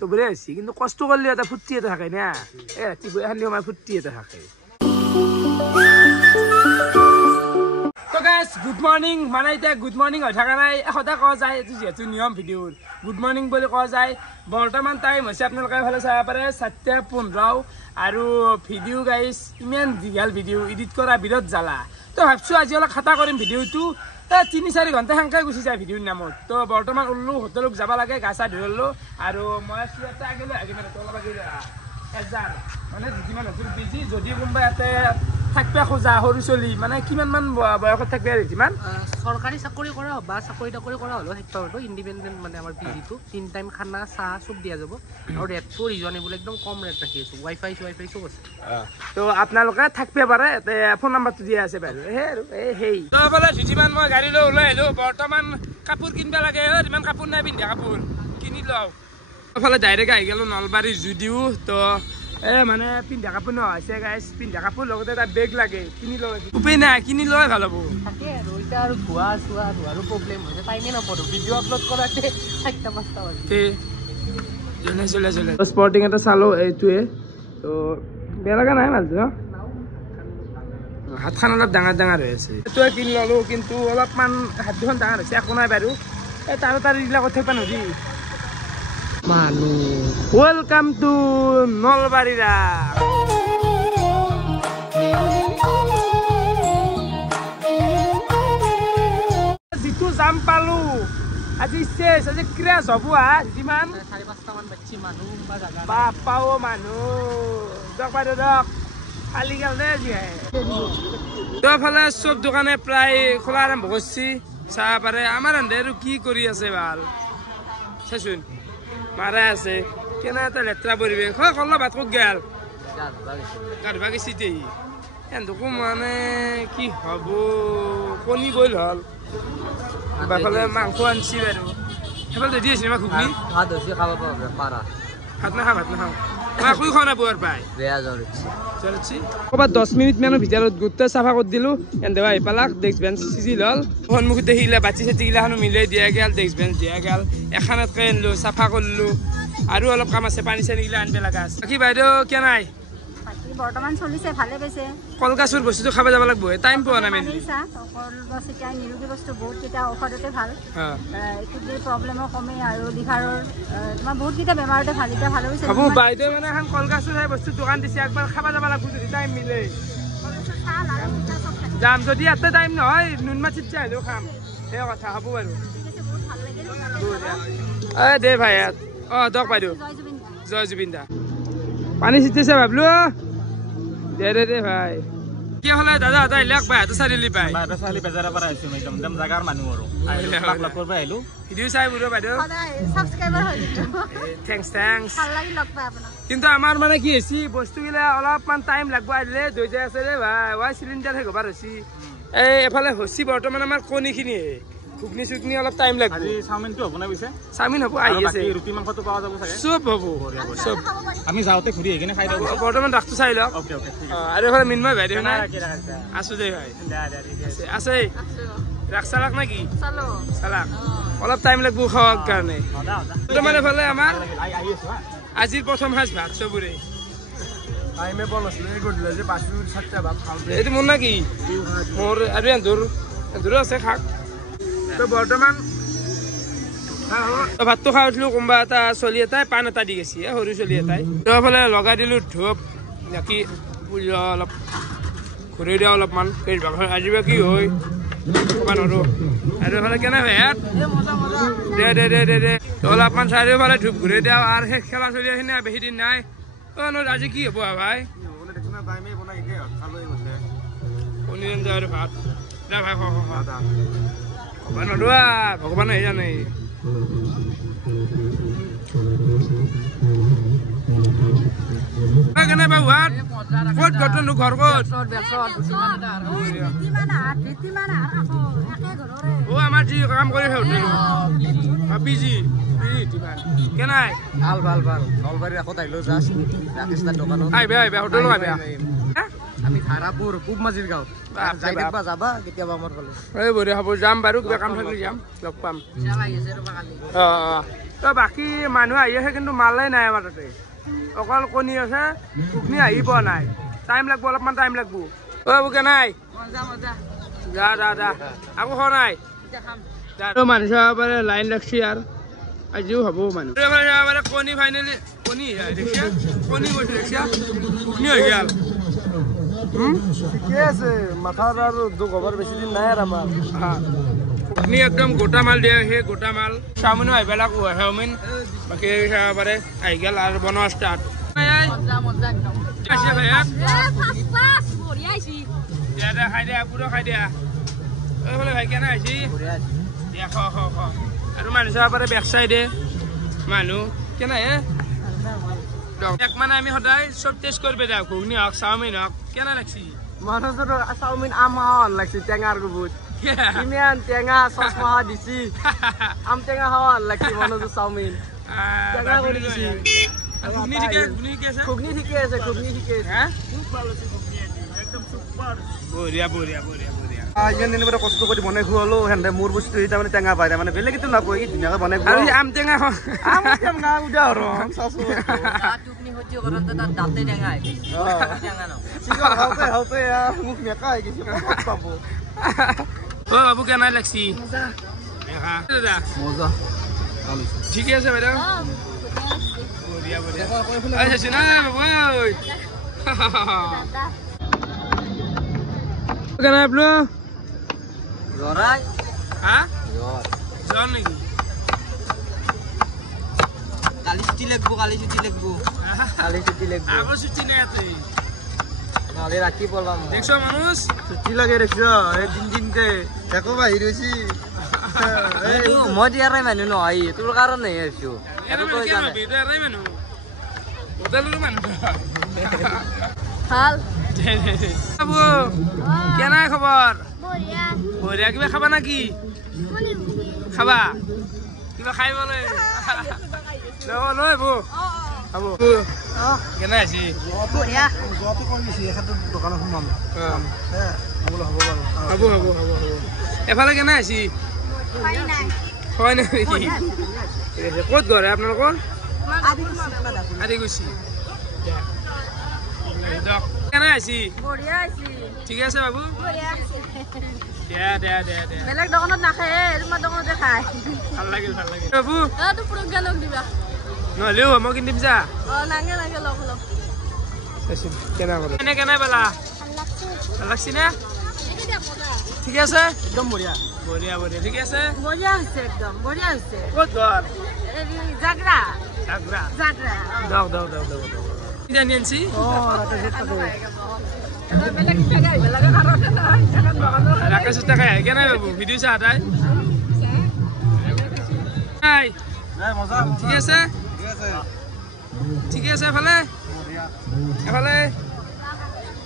চবৰে আছে কিন্তু কষ্ট কৰিলে এটা ফুৰ্তি এটা থাকে না ৰাতিপুৱা এখন সময় ফুৰ্তি এটা থাকে তো গাইস গুড মৰ্নিং মানে এতিয়া গুড মৰ্নিং হৈ থকা নাই সদায় কোৱা যায় এইটো যিহেতু নিয়ম ভিডিঅ'ৰ গুড মৰ্নিং বুলি কোৱা যায় বৰ্তমান টাইম হৈছে আপোনালোকে ভালে চাব পাৰে 7:15 আৰু ভিডিঅ' গাইস ইমান দীঘল ভিডিঅ' এডিট কৰা বিৰত জ্বালা তো ভাবছো আজি অলপ খাতা কৰিম ভিডিঅ'টো 3-4 ঘণ্টা সংখ্যাই গুচি যায় ভিডিঅ'ৰ নামত তো বৰ্তমান ওলো হোটেলত যাব লাগে গা চা ধুই ললো আৰু মই এটা আগলৈ মানে অলপ আগলৈ এজাৰ মানে যিমান নতুন বিজি যদি কোনোবা ইয়াতে থাকবে খোজা সৰু চলি মানে কিমান মান বয়সত থাকবে আৰু যিমান সৰকাৰী চাকৰি কৰা বা চাকৰি তাকৰি কৰা হ'লেও থাকিব পাৰিব ইণ্ডিপেণ্ডেণ্ট মানে আমাৰ পিজিটো 3 টাইম খানা চাহ চব দিয়া যাব আৰু ৰেটটো ৰিজনেবল একদম কম ৰেট ৰাখি আছোঁ ৱাইফাই চব আছে তো আপোনালোকে থাকবে পাৰে ফোন নাম্বাৰটো দিয়া আছে বাৰু সেই তো বোলে যিমান মই গাড়ী লৈ ওলাই আহিলোঁ বৰ্তমান কাপোৰ কিনিব লাগে ইমান কাপোৰ নাই পিন্ধা কাপোৰ কিনি লওঁ এইফালে ডাইৰেক্ট আহি গ'লোঁ নলবাৰীৰ যদিও তো মানে পিন্ধা কাপোৰ নহৈছে গাইছ পিন্ধা কাপোৰ লগতে এটা বেগ লাগে কিনি লওঁ উপায় নাই কিনি লৈ ভাল হ'ব তাকে আৰু এতিয়া আৰু ধোৱা চোৱা ধোৱাৰো প্ৰব্লেম হৈছে টাইমে নাপাওঁ ভিডিঅ' আপলোড কৰাতে 4টা-5টা বাজে চলে স্পৰ্টিং এটা চালোঁ এইটোৱে তো বেয়া লগা নাই ভালটো হাতখন অলপ ডাঙৰ হৈ আছে এইটোৱে কিনি ল'লোঁ কিন্তু অলপমান হাত দুখন ডাঙৰ হৈছে একো নাই বাৰু এই তাৰ এইবিলাকত থাকিব নোৱাৰি ওয়েলকাম টু নলবাৰীৰা যিটো জাম পালো আজি শেষ আজি ক্ৰেছ হ'ব যিমান 4-5টা মান বাচ্চি মানুহ বা জাগা বাপাও মানুহ দক বাইদেউ দক খালি গেল দে তোৰফালে চব দোকানে প্ৰায় খোলা আৰম্ভ কৰিছে চাহ পাৰে আমাৰ আন্ধে আৰু কি কৰি আছে ভাল চাচোন মাৰা আছে কেনে এটা লেতেৰা পৰিৱেশ হয় কল্লা ভাত ক'ত গেল গা ধুবা গেছি দেই এন্দকো মানে কি হ'ব কণী বইল হ'ল বাফালে মাংস আনছি বাৰু সেইফালে ৰেডি আছে আমাৰ ঘুগনি ভাত হৈছে খাব পাৰা ভাত নাখাওঁ মই একো খোৱা নাই পোৱাৰ পাই বেয়া জ্বৰ ক'ৰবাত 10 মিনিট মানৰ ভিতৰত গোটেই চাফা কৰি দিলোঁ এন্দেৱা আহি পালাক ডেস্ক বেঞ্চ চিজিল হ'ল সন্মুখতে সিগিলা বাতি চাতিগিলাখনো মিলাই দিয়া গেল ডেস্ক বেঞ্চ দিয়া গেল এখনতকৈ আনিলোঁ চাফা কৰিলোঁ আৰু অলপ কাম আছে পানী চানীগিলা আনিব লগা আছে বাকী বাইদেউ কিয় নাই বৰ্তমান চলিছে ভালে পাইছে কলকাছৰ বস্তুটো খাব যাব লাগিব টাইম পোৱা নাই মেইনলি কলগছ এতিয়া নিৰোগী বস্তু বহুত কেইটা ঔষধতে ভাল কিডনীৰ প্ৰব্লেমো কমে আৰু লিভাৰৰ তোমাৰ বহুত কেইটা বেমাৰতে ভাল এতিয়া ভালে পাইছে হ'ব বাইদেউ মানে এখন কলকাছৰ বস্তু দোকান দিছে একবাৰ খাব যাব লাগিব যদি টাইম মিলে যাম যদি এটা টাইম নহয় নুন মাছ ইচ্ছা আহিলেও খাম সেই কথা হ'ব বাৰু দে ভাই দক বাইদেউ জয় জুবিন দা পানী ছিটিছে ভাবলো দে ভাই কি হলে দাদা আহিলে একবাৰ হাতে চাৰিলি পাই বেজাৰৰ পৰা আহিছোঁ একদম জাগাৰ মানুহ আৰু কৰিব আহিলোঁ ভিডিঅ' চাই বুঢ়ো বাইদেউ থেংকছ কিন্তু আমাৰ মানে কি হৈছে বস্তুগিলা অলপমান টাইম লাগব আহিলে ধৈ যাই আছে ৰে ভাই ৱাই চিলিণ্ডাৰ শেষ হ'বাৰ হৈছে এই এফালে হৈছে বৰ্তমান আমাৰ কণীখিনিয়ে ঘুগনি চুগনি অলপ টাইম লাগব চাওমিনটো হ'ব না পিছে চাওমিন হ'ব আহি আছে ৰুটি মাংসটো পোৱা যাব চাগে চব হ'ব চব আমি যাওঁতে ঘূৰি আহি কিনে খাই দিওঁ বৰ্তমান ৰাসটো চাই লওক আৰু এফালে মিন্ময় ভাই দেখোন আছো দে ভাই আছে ৰাস চালাক নেকি চালাক অলপ টাইম লাগব খাওয়াৰ কাৰণে বৰ্তমান এফালে আমাৰ আজিৰ প্ৰথম সাজ ভাত চবৰে এইটো মোৰ নাকি মোৰ আৰু এন্দুৰো আছে খাক বৰ্তমান ভাতটো খাই উঠিলো কোনোবা এটা চলি এটাই পাণ এটা দি গৈছে সৰু চলি এটাই ফালে লগাই দিলো ধূপ বাকী অলপ ঘূৰি দিয়া অলপমান আজি বা কি হয় ক'ব নোৱাৰো আৰু এফালে কেনে দে অলপমান চাৰিওফালে ধূপ ঘূৰি দিয়া আৰু সেই খেলা চলি আহি নাই বেছি দিন নাই আজি কি হ'ব ভাই কণী আঞ্জা আৰু ভাত দে ভাই ক'ব নোৱাৰো ভগৱানে হেৰি জানে কেনে বাবু হাত ক'ত ঘটনো ঘৰ ক'ত আমাৰ যি কাম কৰি পিজি কেনাই ভাল নলবাৰীৰ আগত আহিলো জাষ্ট ৰাকেশদাৰ দোকানত আহিবা হোটেলত আহিবা আমি ধাৰাপুৰ পূব মাজিৰ গাঁও যাবা কেতিয়াবা আমাৰ ফালে এই বঢ়িয়া হ'ব যাম বাৰু কিবা কাম থাকিলে যাম লগ পাম তো বাকী মানুহ আহি আছে কিন্তু মালেই নাই আমাৰ তাতে অকল কণী আছে ঘুগনি আহি পোৱা নাই টাইম লাগব অলপমান টাইম লাগব বুকে নাই যা যা যা আকৌ খোৱা নাই মানুহ চাব পাৰে লাইন লাগছি আৰু আজিও হ'ব মানুহ কণী ফাইনেলি কণী কণী গৈছে দেখিছা ঘুগনি হৈ গ'ল ঠিকে আছে মাথাত আৰু দুখ হবৰ বেছি দিন নাই আৰু আমাৰ ঘুগনি একদম গোটা মাল দিয়া সেই গোটা মাল চাওমিনো আহি পেলাই চাওমিন বাকী চাব পাৰে আহি গ'ল আৰু বনোৱা ষ্টাৰ্ট খাই দিয়া পুৰা খাই দিয়া এইফালে ভাই কেনে আহিছি দিয়া খ আৰু মানুহ চাব পাৰে বেক চাইডে মানুহ কেনে মানে আমি সদায় চব টেষ্ট কৰিব যাওঁ ঘুগনি হওক চাওমিন হওক কেনে লাগছি মানুহটোৰ চাওমিন আম লাগছি টেঙাৰ বহুত ইমান টেঙা চচমা দিছি আম টেঙা খাৱা লাগছি মানুহটোৰ চাওমিন টেঙা কৰি দিছি ঘুগনি ঠিকে আছে ঘুগনি ঠিকে আছে একদম সুপাৰ বঢ়িয়া ইমান দিনৰ পৰা কষ্ট কৰি বনাই খুৱালো সেনে মোৰ বস্তু এতিয়া মানে টেঙা পায় মানে বেলেগ এইটো নাপায় এই ধুনীয়াকৈ বনাই আৰু আম টেঙা উদাহৰণ মোক মেকা হৈ গৈছে পাব বাবু কেনে লাগছি ঠিকে আছে বাইদেউ কেনে আপলো Zorai? Hah? Zor lagi. Kali suci legbu. Apa suci nih tuh? Kali raki polam. Dekso manus? Suci lagi dekso. Jin ke. Aku bahiru sih. Mau diarai mana no ai? Itu karan nih ya sih. Aku tuh jangan. Diarai mana? Hotel lu mana? Hal. Abu, কেনে খবৰ? বঢ়িয়া কিবা খাবা নাকি? খাবা কিবা খাই বলে লৈ বো খাবো কেনে আছি? বঢ়িয়া দোকানত সোমাম হ'ব এফালে কেনে আছি? হয় নেকি? ক'ত ঘৰ আপোনালোকৰ? আদিগুচি কেনে আছি? বঢ়িয়া আছি ঠিক আছে বাবু দিয়া বেলেগ দোকানত নাখায় তোমাৰ দোকানতে খায় ভাল লাগিল বাবু তো প্ৰজ্ঞা লগ দিবা নহলেও মই কিনি দিম যা নাগে লগ কেনে বেলা ভাল লাগছি নে ঠিক আছে একদম বঢ়িয়া ঠিক আছে বঢ়িয়া হৈছে একদম বঢ়িয়া হৈছে ক'ত ঘৰ জাগৰা দক জানি আনছি রাকেশ টাকা আগে নাই বাবু ভিডিও চা তাই ঠিক আছে এফালে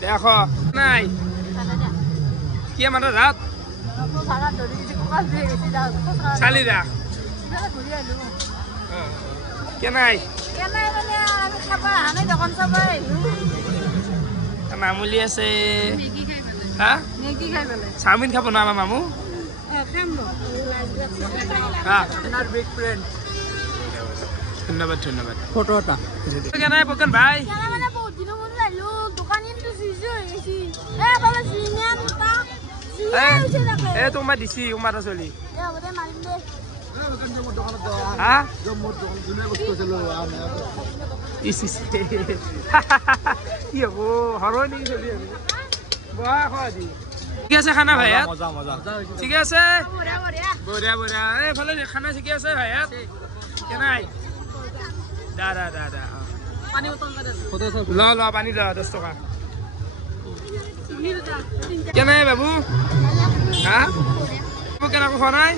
দেখো নাই কি মানে রাত চালি রাখ কে নাই মামুলি আছে চাওমিন খাব না মামু ধন্যবাদ ফটো এটা কেনে পকন ভাই তোমার দিছি তোমার চলি কি হব হরই নেকি চলি ঠিক আছে খানা ভাইয়াত ঠিক আছে বঢ়িয়া এইফালে খানা ঠিকে আছে ভাইয়াত কেনাই দা ল পানী ল 10 টকা কেনাই বাবু কেনেকৈ খোৱা নাই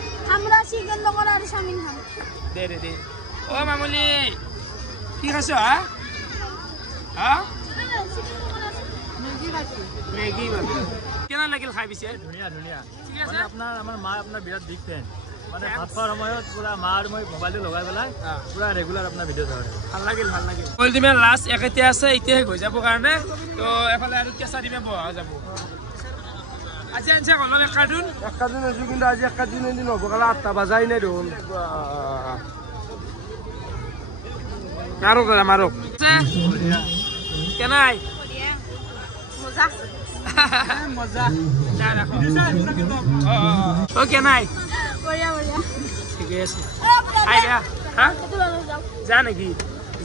দে অ মামুলি কি খাইছ মেগী কেনে লাগিল খাই পিছে ধুনীয়া ঠিক আছে আমাৰ মা আপোনাৰ বিৰাট বিগ ফেন মানে ভাত খোৱাৰ সময়ত পুৰা মা আৰু মই মোবাইলটো লগাই পেলাই পুৰা ৰেগুলাৰ আপোনাৰ ভিডিঅ' চাওঁ ভাল লাগিল অলটিমেট লাষ্ট একেতিয়া আছে এতিয়া হৈ যাব কাৰণে তো এফালে আৰু কেঁচা দিমে বহা যাব আজি আনছে অলপ এক কাৰ্টুন আছো কিন্তু আজি এক কাৰ্টুন এদিন হ'ব কাৰণ 8টা বাজাই নাই দেখোন মারো দাদা মারো কেনাই মজা মজা ও কেনাই বঢ়িয়া বঢ়িয়া ঠিকে আছে আই দিয়া হ্যাঁ যা নাকি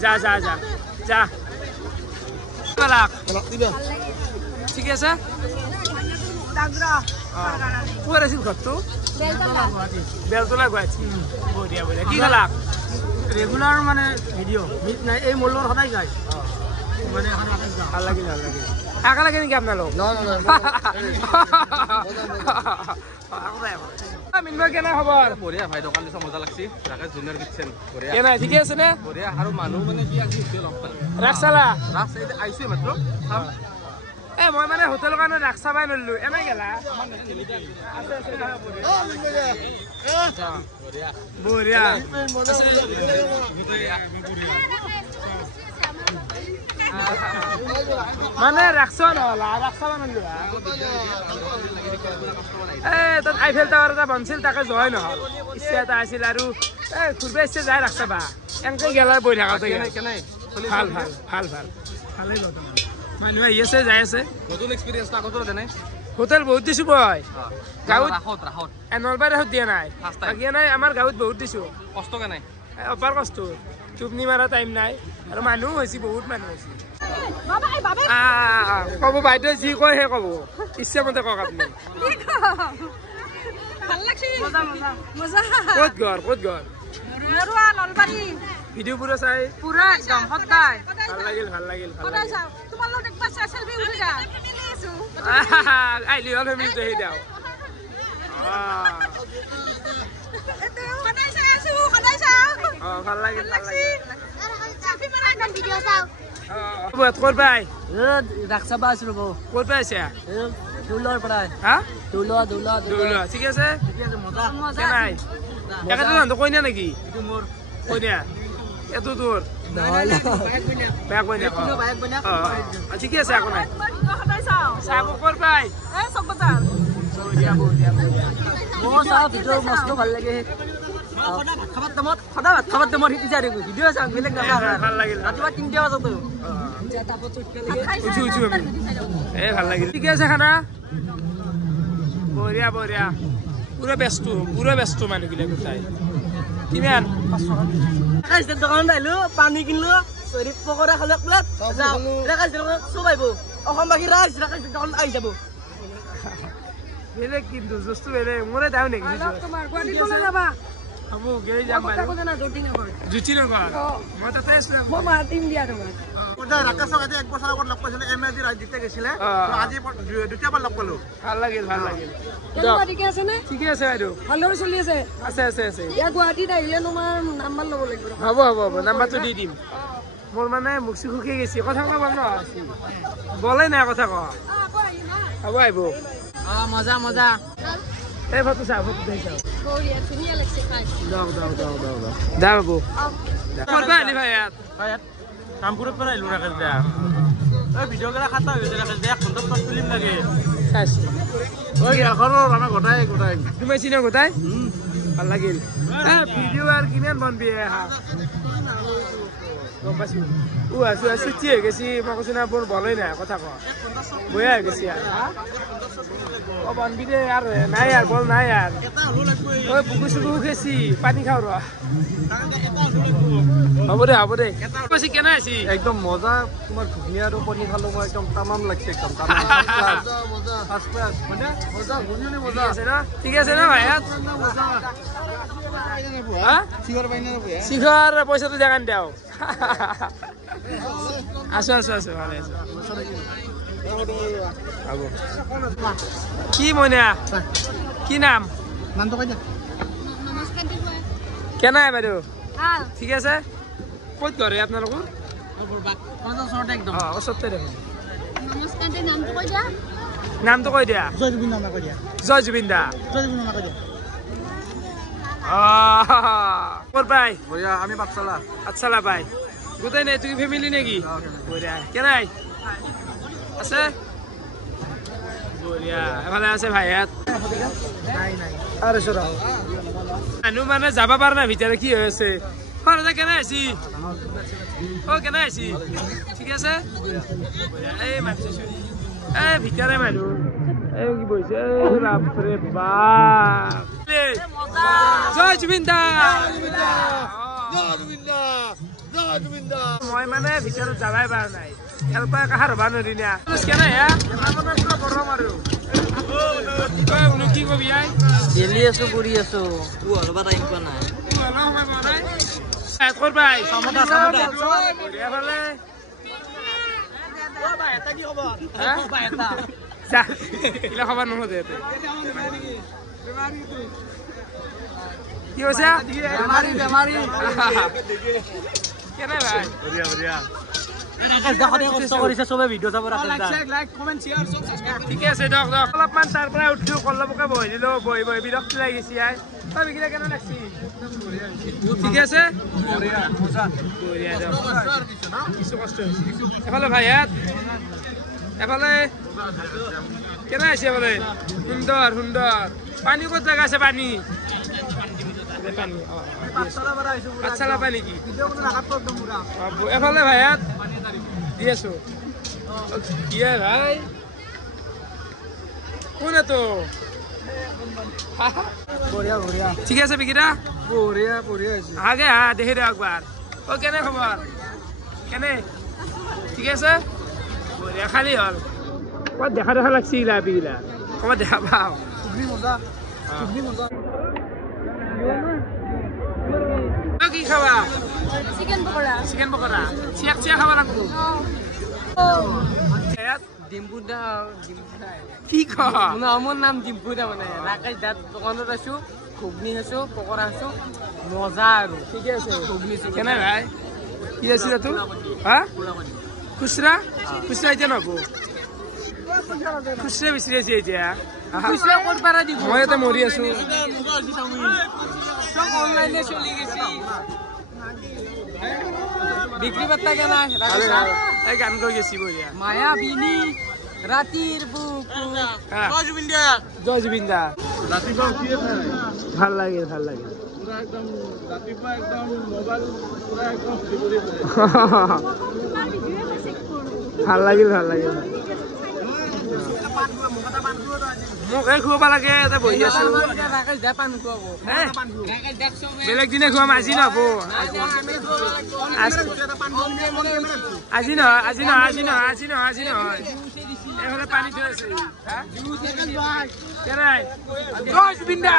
যা যা যা যা ঠিক আছে ক'ত আছিল ঘৰটো বেলতলা গুৱাহাটী বঢ়িয়া বঢ়িয়া কি খালা ৰেগুলাৰ মানে ভিডিঅ' মিট নাই এই মোৰ লগত সদায় যায় মানে ভাল লাগিল একা লাগে নেকি আপোনালোক মিনময় কেনে খবৰ বঢ়িয়া ভাই দোকান দিছে মজা লাগছি ৰাকেশ জুনিয়ৰ কিটচেন বঢ়িয়া কেনে ঠিকে আছে নে বঢ়িয়া আৰু মানুহ মানে কি আজি লগ পালে ৰাস চালা ৰাস আহিছো মাত্ৰ মই মানে হোটেলৰ কাৰণে ৰাস চাবাই নললো এনে গেলা বঢ়িয়া মানে ৰাস নহলা ৰাস চাবা নললো তাত আইফেল টাৱাৰ এটা বনছিল তাকে যোৱাই নহল ইচ্ছা এটা আছিল আৰু ঘূৰিব ইচ্ছা যায় ৰাস চাবা এনেকে গেলা বহি থাকাতে ভাল ভাল ভাল ভাল ভালেই বৰ্তমান মানুহ আহি আছে যাই আছে নতুন এক্সপিৰিয়েঞ্চ আগতো দেনে হোটেল বহুত দিছো বয় গাঁৱত ৰাসত নলবাৰী ৰাসত দিয়া নাই দিয়া নাই আমাৰ গাঁৱত বহুত দিছো কষ্টকে নাই অপাৰ কষ্ট টোপনি মাৰা টাইম নাই আৰু মানুহ হৈছে বহুত মানুহ হৈছে ক'ব বাইদেউ যি কয় সেই ক'ব ইচ্ছা মতে কওক আপুনি ক'ত ঘৰ ভিডিঅ' পুৰা চাই ভাল লাগিল আহিলি হ'ল ফেমিলিটো সেই দিয়ক ভাল লাগিল ক'ত পাই ৰাস চাবা আছো ৰ'ব ক'ত পাই আছে দৌলৰ পৰা হা দৌল ঠিক আছে মজা নাই একেটা ধানটো কইনা নেকি এইটো মোৰ কইনা এইটো তোৰ বেয়া কইনা ঠিকে আছে একো নাই চাব ক'ত পাই মই চাওঁ ভিডিঅ' মস্ত ভাল লাগে সদায় ভাত খাবাৰ টাইমত শিকি যায় ভিডিঅ' চাওঁ বেলেগ ভাল লাগিল ৰাতিপুৱা 3টা বজাতো উঠো ভাল লাগিল ঠিকে আছে খানা বঢ়িয়া পুৰা ব্যস্ত মানুহবিলাক গোটাই কিমান দোকানত আহিলো পানী কিনিলো পকৰা খালো প্লেট চব আহিব অসমবাসী ৰাইজ দোকানত আহি যাব বেলেগ কিন্তু বস্তু বেলেগ মোৰে দাও নেকি হ'ব গৈ যাম জুতি নগৰ মই তাতে আছো ৰাকেশক আজি 1 বছৰ আগত লগ পাইছিলো MSD ৰাইজ দিতে গৈছিলে আজি দুটাবাৰ লগ পালো ভাল লাগিল ঠিকে আছে বাইদেউ ভালদৰে চলি আছে আছে ইয়াত গুৱাহাটীত আহিলে তোমাৰ নাম্বাৰ ল'ব লাগিব হ'ব নাম্বাৰটো দি দিম মোৰ মানে মুখ চুখ শুকি গৈছে কথা ক'ব নহয় বলেই নাই কথা কওঁ হ'ব আহিব মজা এই ফটো চাওঁ ধুনীয়া লাগিছে খাই দা বাবু ক'ত আহিলি ভাই ইয়াত কামপুৰৰ পৰা আহিলো ৰাকেশ দা ভিডিঅ' কেইটা খাতা হৈ গৈছে ৰাকেশ দা 1 ঘণ্টাত ফিল্ম লাগে চাইছো আমাৰ গোটাই তুমি চিনে গোটাই ভাল লাগিল ভিডিঅ' আৰু কিমান বনবি গম পাইছো চুটি হৈ গৈছি মই কৈছো না বৰ বলেই নাই কথা ক বয়া হৈ গৈছি বনবি দে আৰু নাই আৰু বল নাই আৰু বুকু চুকু খেছি পানী খাওঁ ৰ হ'ব দে কৈছি কেনে আছি একদম মজা তোমাৰ ঘুগনি আৰু পনীৰ খালো মই একদম তামাম লাগছে একদম ঠিক আছে না ভাই শিখৰ পইচাটো দেখান দেও আছো ভালে আছো কি মইনা কি নাম কেনে বাইদেউ ঠিক আছে ক'ত ঘৰ আপোনালোকৰ ওচৰতে দেখোন নামটো কৈ দিয়া জয় জুবিন দা ক'ত পাই আমি পাঠশালা আচ্ছা পাই গোটেই নাই তুমি ফেমিলি নেকি কেনাই আছে বঢ়িয়া এফালে আছে ভাইয়াত মানুহ মানে যাব পাৰা নাই ভিতৰত কি হৈ আছে ঘৰতে কেনে আছি কেনে আছি ঠিক আছে এই মানুহ এই ভিতৰে মানুহ এই কি বহিছে বাপৰে বাপ জয় জুবিন দা মই মানে ভিতৰত যাবাই পৰা নাই ইয়াৰ পৰা কাহাৰ হ'ব নোৱাৰি না কেনে হে গৰম আৰু কি কবি আই জেলি আছো কৰি আছো অলপ টাইম পোৱা নাই কৰবাই খবৰ নহ'লে কি হৈছে কেনে ভাই ঠিকে আছে দিয়ক দিয়ক অলপমান তাৰ পৰা উঠিলো কল্লবকে বহি দিলো বহি বহি বিৰক্তি লাগিছে আই তই বিকিলে কেনে লাগছি ঠিকে আছে কিছু কষ্ট হৈছে এফালে ভাই ইয়াত এফালে কেনে আছে এফালে সুন্দৰ সুন্দৰ পানী ক'ত জেগা আছে পানী পাঠশালা পানী কি এফালে ভাই ইয়াত দি আছো দিয়ে ভাই কোনে তো ঠিক আছে বিকিরা আগে হা দেখে দে একবার ও কেনে খবর কেনে ঠিক আছে বঢ়িয়া খালি হল কত দেখা দেখা লাগছি ইলা বিকিলা কত দেখা পাও কি খাবা চিকেন পকোড়া চিয়াক চিয়া খাবা লাগবো ডিম্পু দা কি কয় মোৰ নাম ডিম্পু দা মানে ৰাকেশ দাত দোকানত আছো ঘুগনি আছো পকোড়া আছো মজা আৰু ঠিকে আছে ঘুগনি কেনে ভাই কি আছিল তো হা খুচৰা খুচৰা এতিয়া নব খুচৰা বিচাৰি আছে এতিয়া খুচৰা ক'ত পাৰা দিব মই এটা মৰি আছো সব অনলাইনে চলি গৈছে বিক্ৰি বাৰ্তা কেনা এই গান গৈ গেছি বঢ়িয়া মায়া বিনি ৰাতিৰ বুকু জয় জুবিন দা ৰাতিপুৱা কি ভাল লাগে পুৰা একদম ৰাতিপুৱা একদম মোবাইল পুৰা একদম ভাল লাগিল মোক এই খুৱাব লাগে এটা বহি আছো বেলেগ দিনে খুৱাম আজি নহব আজি নহয় এইফালে পানী থৈ আছে জয় জুবিন দা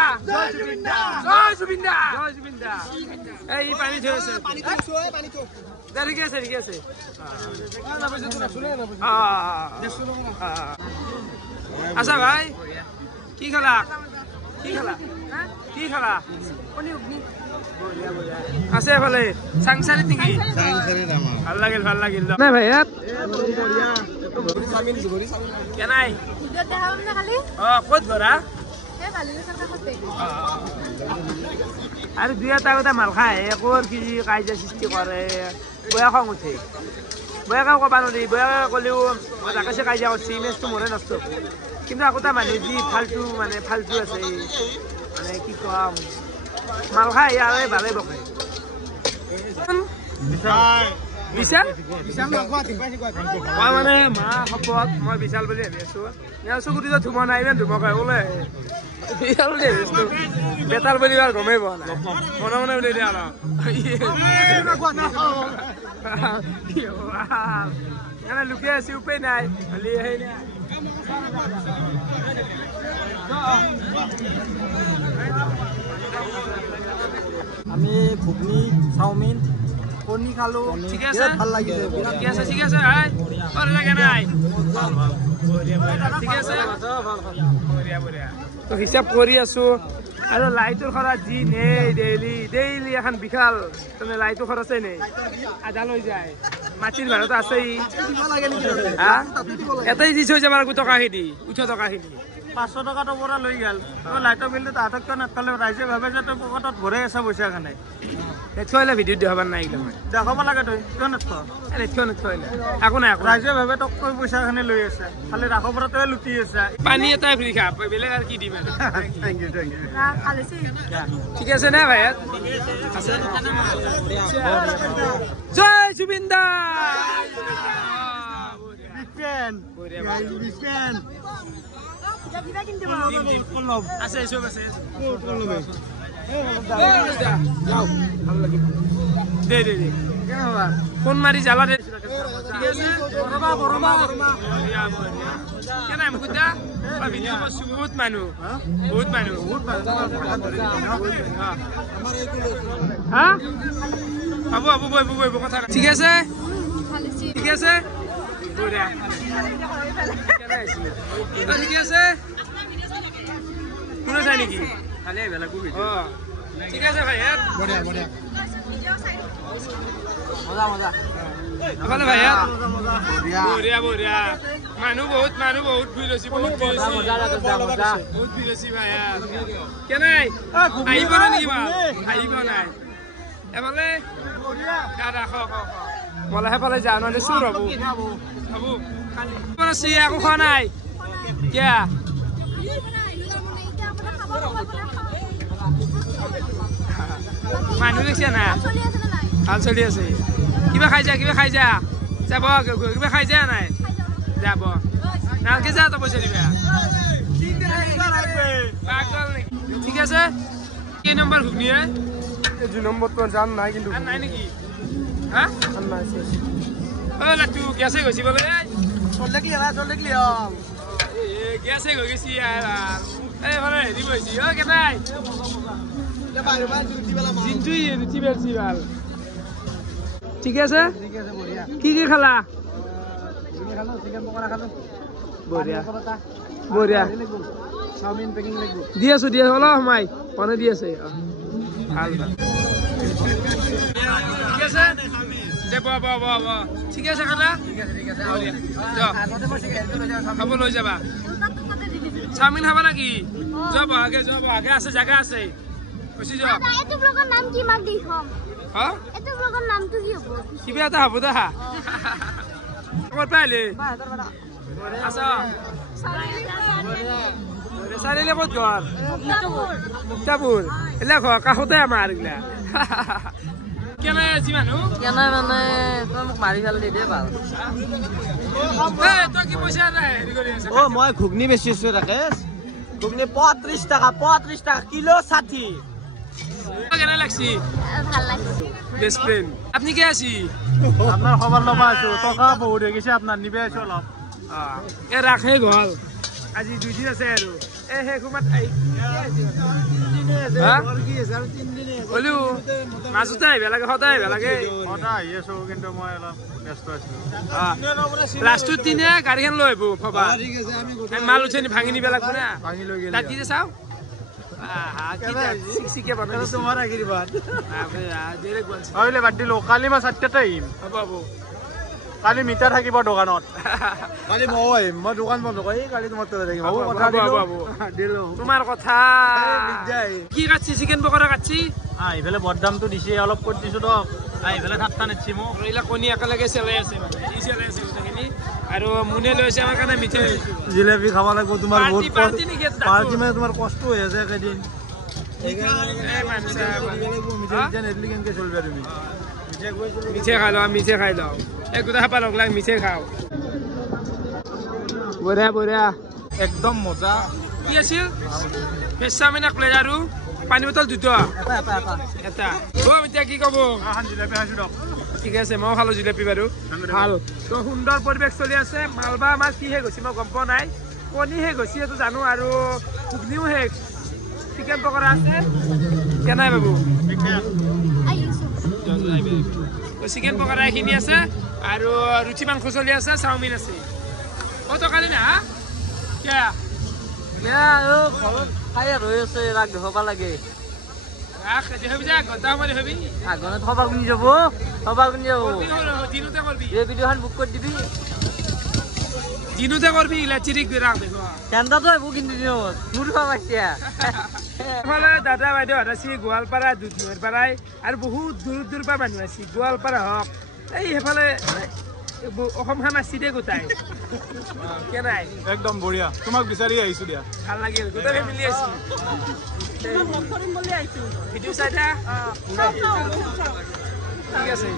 এই পানী থৈ আছে ঠিক আছে আচ্ছা ভাই কি খেলা আছে এফালে চাংচাৰিত নেকি ভাল লাগিল নাই ভাই ইয়াত কেনাই ক'ত ঘৰা আৰু দুই এটা কথা মাল খাই ক'ৰ কি কাজিয়া সৃষ্টি কৰে বয়া খং উঠে বয়াকে ক'ব নোৱাৰি বয়াকে ক'লেও মই তাকে কাজিয়া কৰিছে ইমেজটো মোৰে নষ্ট কিন্তু আগতে মানুহ যি ফাল্টু আছে মানে কি কম মাল খাই আৰু ভালে বকে মই মানে মা শপত মই বিশাল বুলি ভাবি আছো ইয়াৰ চকুটিতো ধুমা নাই ইমান ধুমকাই ওলাই বিশাল বুলি ভাবিছো বেতাল বুলি আৰু গমেই পোৱা নাই মনে বুলি দিয়া ন লুকিয়াই আছি উপায় নাই খালি সেই আমি ঘুগনি চাওমিন কণী খালো ঠিক আছে ভাল লাগিছে ঠিক আছে ভাল লাগে নাই ঠিক আছে তো হিচাপ কৰি আছো আৰু লাইটৰ খৰচ যি নেই ডেইলি এখন বিশাল তেনে লাইটৰ খৰচে নেই আধা লৈ যায় মাটিৰ ভাড়াটো আছেই এটাই দি থৈ যাব লাগিব টকাখিনি টকাখিনি 500 টকাটো পৰা লৈ গ'ল লাইটৰ বিলটো তাহাঁতক কিয় নাথাকিলে ৰাইজে ভাবে যে তই পকেটত ভৰাই আছে পইচা কাৰণে থৈলে ভিডিঅ' দেখাব নাই দেখাব লাগে তই কিয় নেথ থৈলে একো নাই ৰাইজে ভাবে তোক তই পইচাখিনি লৈ আছে খালি ৰাখৰ পৰা তই লুটি আছে পানী এটাই ফ্ৰী খা বেলেগ আৰু কি দিম থেংক ইউ ঠিক আছে নে ভাই জয় জুবিন দা আছে চব আছে দে দে দে ফোন মাৰি জ্বালা দে ঠিক আছে কেনে মুকুতা ভিডিঅ' কৰিছো বহুত মানুহ হা হ'ব বহিব কথা ঠিক আছে ঠিক আছে ঠিক আছে কোনে চাই নেকি ঠিক আছে ভাই ভাই বঢ়িয়া মানুহ বহুত ভিৰ হৈছে বহুত ভিৰ হৈছে ভাই কেনে আহিব নেকি আহিব নাই এফালে মলা সেইফালে যাওঁ নহ'লে চুৰ হ'ব একো খোৱা নাই কিয়া মানুহ দেখিছে না ভাল চলি আছে কিবা খাই যা যাব কিবা খাই যা নাই যাব নালকে যা তো পইচা দিবা ঠিক আছে কি নম্বৰ ঘুগনি দুই নম্বৰটো জান নাই কিন্তু নাই নেকি হা লাটু গেছে গৈছি বোলে গেছে গৈ গৈছি এইফালে হেৰি গৈছি কেনাই ঠিক আছে কি খালা বঢ়িয়া দি আছো অলপ সোমাই মানে দি আছে ভাল ঠিক আছে দে ঠিক আছে খালা খাব লৈ যাবা চাওমিন খাবা নেকি যাব আগে আছে জাগা আছে কিবা এটা হব দে ক'ত পাইলে চাৰিআলি ক'ত ঘৰ মুক্তাপুৰ এইগিলা ঘৰ কাষতে আমাৰ এইগিলা কেনে আজি মানুহ মানে তই মোক মাৰি পেলাই দে ভাল তই কি পইচা হেৰি কৰি আছে মই ঘুগনি বেচিছো তাকে ঘুগনি 35 টাকা কিলো 60 কেনে লাগছি বেস্ট ফ্রেন্ড আপনি কে আছি আপনার খবর লবা আছো টকা বহুত হৈ গৈছে আপনার নিবে আছো অলপ এ রাখে গল আজি 2 দিন আছে আৰু এ হে ঘুমাত আই বলু মাজতে আহিব লাগে সদায় আহিব লাগে সদায় আহি আছো কিন্তু মই অলপ ব্যস্ত আছো লাষ্টৰ দিনে গাড়ীখন লৈ আহিব ফবা মাল উঠে নি ভাঙি নিব লাগব না ভাঙি লৈ গেল তাত চাও তোমার আশীর্বাদ হইলে বাদ দিলো কালি মই 7টাতে আহিম কালি মিঠা থাকিব দোকানত কালি মই আহিম মই দোকান বন্ধ কৰি কালি তোমাৰ তাতে থাকিম তোমাৰ কথা কি কাটছি চিকেন পকৰা কাটছি এইফালে বদদামটো দিছে অলপ কৰি দিছো দক এইফালে ঠাট্টা নেছি মোক এইলা কণী একেলগে চেলাই আছে মানে ই চেলাই আছে গোটেইখিনি আৰু মুনে লৈছে আমাৰ কাৰণে মিঠাই জিলেপি খাব লাগিব তোমাৰ বহুত পাৰ্টি নেকি পাৰ্টি মানে তোমাৰ কষ্ট হৈ আছে একেদিন মিঠে খাই লওঁ মিঠে খাই লওঁ এই গোটা খাপা লগ লাগ মিঠে খাওঁ বঢ়িয়া একদম মজা কি আছিল ভেজ চাওমিন এক প্লেট আৰু পানী বটল দুটা এটা এতিয়া কি ক'ব জিলেপি খাইছো দক ঠিক আছে মই খালো জিলেপি বাৰু ভাল তো সুন্দৰ পৰিৱেশ চলি আছে মালবা আমাৰ কি হে গৈছে মই গম পোৱা নাই কণী হে গৈছে এইটো জানো আৰু ঘুগনিও শেষ চিকেন পকৰা আছে কেনাই বাবু চিকেন পকৰা এইখিনি আছে আৰু ৰুটি মাংস চলি আছে চাওমিন আছে অ' কালি না কিয়া খাই ৰৈ আছে ৰাগ হ'ব লাগে আগনত খবৰ শুনি যাব দিনতে কৰবি এই ভিডিঅ'খন বুক কৰি দিবি দিনতে কৰবি ইলাচিৰিক ৰাখ দেখো কেন্দাটো আহিব কিন্তু দিনত মোৰ পাইছে এফালে দাদা বাইদেউহঁত আছে গোৱালপাৰা দুধনৈৰ পৰাই আৰু বহুত দূৰ দূৰ পৰা মানুহ আছে গোৱালপাৰা হওক এই সেইফালে অসমখন আছে দে গোটাই কেনাই একদম বঢ়িয়া তোমাক বিচাৰি আহিছো দিয়া ভাল লাগিল গোটেই ফেমিলি আছে ভিডিঅ' চাইছা ঠিক আছে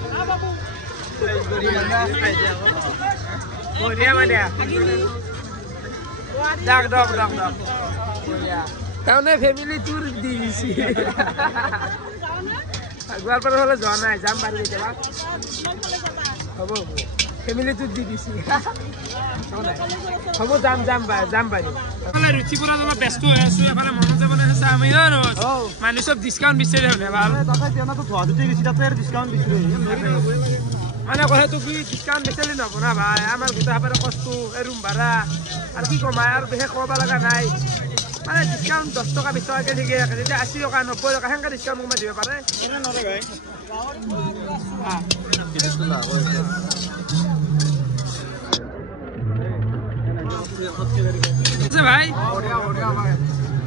বঢ়িয়া বঢ়িয়া ডাক ডাক ডাক ডাক বঢ়িয়া তাৰমানে ফেমিলি টুৰ দি দিছে গোৱালপাৰা ফালে যোৱা নাই যাম বাৰু কেতিয়াবা হ'ব হ'ব ফেমিলি টুৰ দি দিছে হ'ব যাম যাম যাম বাৰু এফালে ৰুচিপুৰত অলপ ব্যস্ত হৈ আছো এফালে মনত যাব আছে আমি মানুহ চব ডিছকাউণ্ট বিচাৰি হ'লে ভাল মানে কথাটো কি ডিছকাউণ্ট বিচাৰি নহ'ব না ভাই আমাৰ গোটেই সাপেৰে কষ্ট এই ৰুম ভাড়া আৰু কি ক'ম আৰু বিশেষ ক'ব লগা নাই মানে ডিছকাউণ্ট 10 টকা 20 টকাকৈ ঠিকে থাকে যেতিয়া 80 টকা 90 টকা সেনেকৈ ডিছকাউণ্ট মোক দিব পাৰে ভাই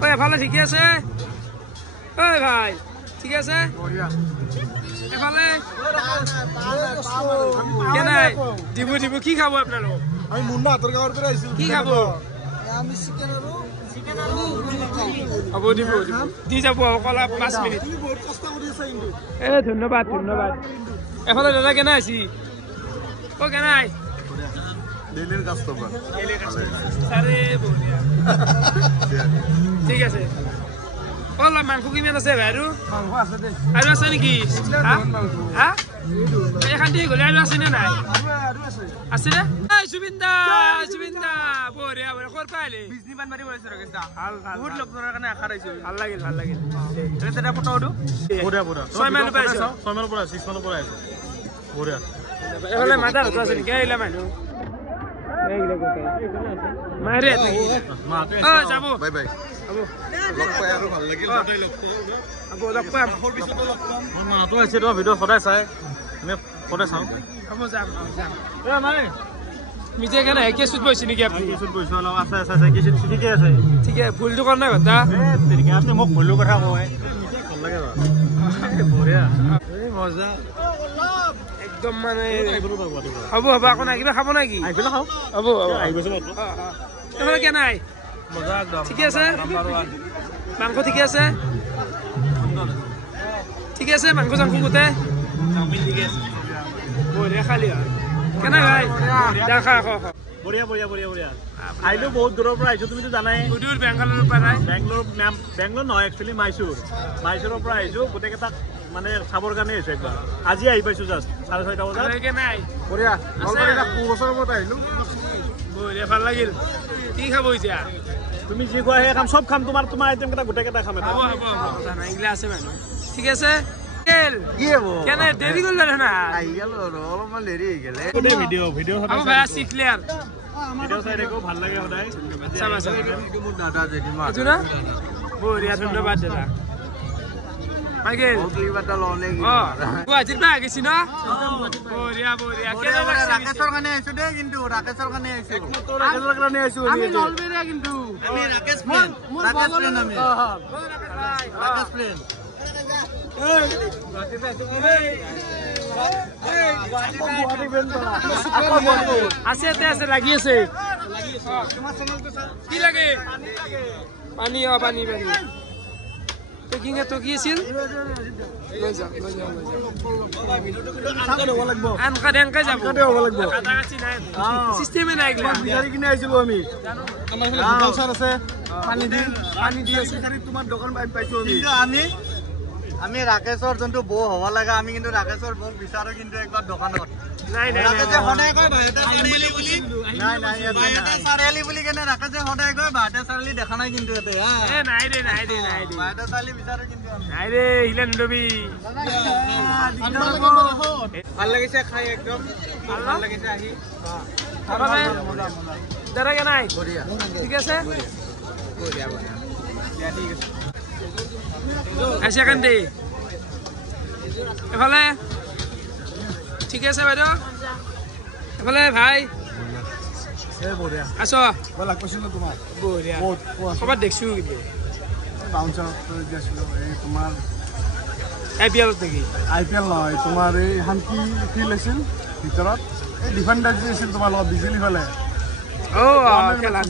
ঐ এফালে ঠিকে আছে ঐ ভাই ঠিকে আছে এফালে কেনাই দিব দিব কি খাব আপোনালোক আমি মুন্না হাতৰ গাঁৱৰ পৰা আহিছো কি খাব আমি চিকেন আৰু হ'ব দিব দি যাব অকল 5 মিনিট বহুত কষ্ট কৰি আছে কিন্তু ধন্যবাদ ধন্যবাদ এফালে দাদা কেনে আছি ও কেনাই ডেইলিৰ কাষ্টমাৰ আৰে বঢ়িয়া ঠিক আছে কলা মাংস কিমান আছে ভাই আৰু আৰু আছে নেকি হা এখন দিয়ে গ'লে আৰু আছে নে নাই আছে নে জুবিন্দা জুবিন্দা বঢ়িয়া বঢ়িয়া ক'ৰ পৰা আহিলে বিজনীমান মাৰি বঢ়িছে ৰকেশদা বহুত লগ ধৰাৰ কাৰণে আশা ৰাখিছো ভাল লাগিল এটা ফটো উঠো বঢ়িয়া বঢ়িয়া 6 মানৰ পৰা আহিছো 6 মানৰ পৰা 6 মানৰ পৰা আহিছো বঢ়িয়া এফালে মাদাৰ হতো আছে নেকি আহিলা মানুহ এইগিলা গোটেই মাৰে যাব বাই বাই হ'ব লগ পাই আৰু ভাল লাগিল গোটেই লগ পাম হ'ব লগ পাম মোৰ মাতো আছে তো ভিডিঅ' সদায় চাই আমি সদায় চাওঁ হ'ব যাম মানে মিজে কেনে কেছুত বহিছে নেকি আপুনি কেছুত বহিছো অলপ আছে আছে কেছুত ঠিকে আছে ঠিক আছে ভুলটো কৰা নাই কথা ঠিক আছে মোক ভুলৰ কথা কয় ভাল লাগে বঢ়িয়া মজা একদম মানে হ'ব হ'ব আকৌ নাই কিবা খাব নেকি আহিবলৈ খাওঁ হ'ব আহিব এফালে কেনে নাই মজা একদম ঠিকে আছে মাংস ঠিকে আছে ঠিকে আছে মাংস চাংস গোটেই বঢ়িয়া খালি হয় কেনে ভাই দা খা বঢ়িয়া বঢ়িয়া বঢ়িয়া বঢ়িয়া আহিলো বহুত দূৰৰ পৰা আহিছো তুমিতো জানাই সুদূৰ বেংগালুৰুৰ পৰা বেংগলোৰ নহয় একচুৱেলি মাইচুৰৰ পৰা আহিছো গোটেইকেইটাক মানে চাবৰ কাৰণে আহিছো একবাৰ আজি আহি পাইছো জাষ্ট 6:30 বজাত নাই বঢ়িয়া বছৰৰ পৰা আহিলো বঢ়িয়া ভাল লাগিল কি খাব এতিয়া তুমি যি কোৱা সেই খাম চব খাম তোমাৰ আইটেম কেইটা গোটেইকেইটা খাম হ'ব এইগিলা আছে মানুহ ঠিক আছে কেনে দেৰি কৰিলে না আহি গেল অলপমান দেৰি হৈ গেলে ভিডিঅ' ক্লিয়াৰ ভিডিঅ' চাই থাকো ভাল লাগে সদায় মোৰ দাদা জেঠিমা এইটো না বঢ়িয়া ধন্যবাদ দাদা মাইকেল গুৱাহাটীৰ পৰা আহিছি ন বঢ়িয়া বঢ়িয়া ৰাকেশৰ কাৰণে আহিছো দেই কিন্তু ৰাকেশৰ কাৰণে আহিছো আমি নলবেৰিয়া কিন্তু আমি ৰাকেশ ফ্ৰেণ্ড আমি ৰাকেশ ফ্ৰেণ্ড আছে আছে লাগি আছে কি লাগে পানী পানী পানী তো কি আছিল আনকা যাব চিষ্টেমে নাই কিনে আহিছিলো আমি আছে পানী দি আছে তোমাৰ দোকান পাইছো আমি ৰাকেশৰ যোনটো বৌ হ'ব লাগে আমি কিন্তু ৰাকেশৰ বৌ বিচাৰো কিন্তু একবাৰ দোকানত নাই চাৰিআলি বুলি কেনে ৰাকেশে সদায় কয় ভাৰতীয় চাৰিআলি দেখা নাই কিন্তু ভাল লাগিছে খাই একদম ভাল লাগিছে আহি দাদা কে নাই ঠিক আছে কান্দি এফালে ঠিক আছে বাইদেউ এফালে ভাই আছ বঢ়িয়া ক'ৰবাত দেখছো কিন্তু বাউন্সাৰত দিছিলো এই তোমাৰ IPL নেকি IPL নহয় তোমাৰ এই শান্তি ফিল্ড আছিল ভিতৰত এই ডিফেণ্ডাৰ যে আছিল তোমাৰ লগত বিজুলী ফালে খেলা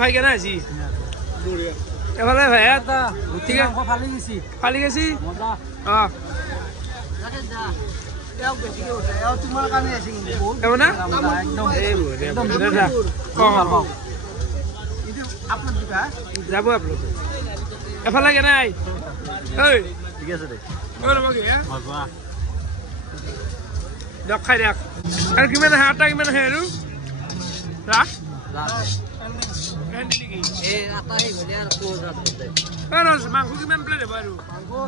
ভাই কেনে আছি এফালে ভাইয়া ঠিক আছে ফালি গেছি যাব আপলোড এফালে কেনে আই ঠিক আছে দে দিয়ক খাই দিয়ক আৰু কিমান আহে আটা কিমান আহে আৰু ৰাস মাংস কিমান প্লেট হ'ব আৰু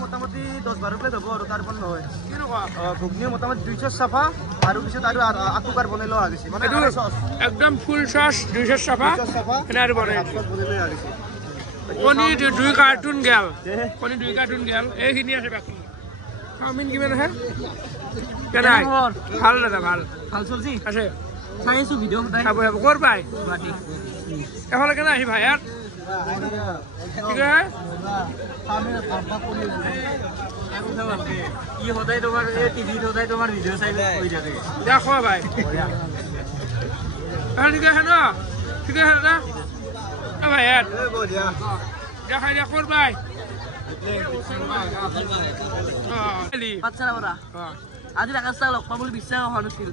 মোটামুটি 10-12 প্লেট হ'ব আৰু তাৰ পৰা নহয় কেনেকুৱা ঘুগনি মোটামুটি 200 চাফা আৰু পিছত আৰু আকুকাৰ বনাই লোৱা গৈছে মানে একদম ফুল চচ 200 চাফা এনে আৰু বনাই কণী 2 কাৰ্টুন গেল এইখিনি আছে বাকী চাওমিন কিমান আহে কেনে ভাল দাদা ভাল চলছি আছে চাই আছো ভিডিঅ' খাব ক'ৰ পাই এফালে কেনে আহি ভাই ইয়াত ঠিক আছে দেখো ভাই ঠিক আছে ন ঠিক আছে দাদা ভাই ইয়াত দেখাই দিয়া ক'ৰ পাই আজি ৰাস্তা লগ পাম বুলি বিশ্বাস হোৱা নাছিল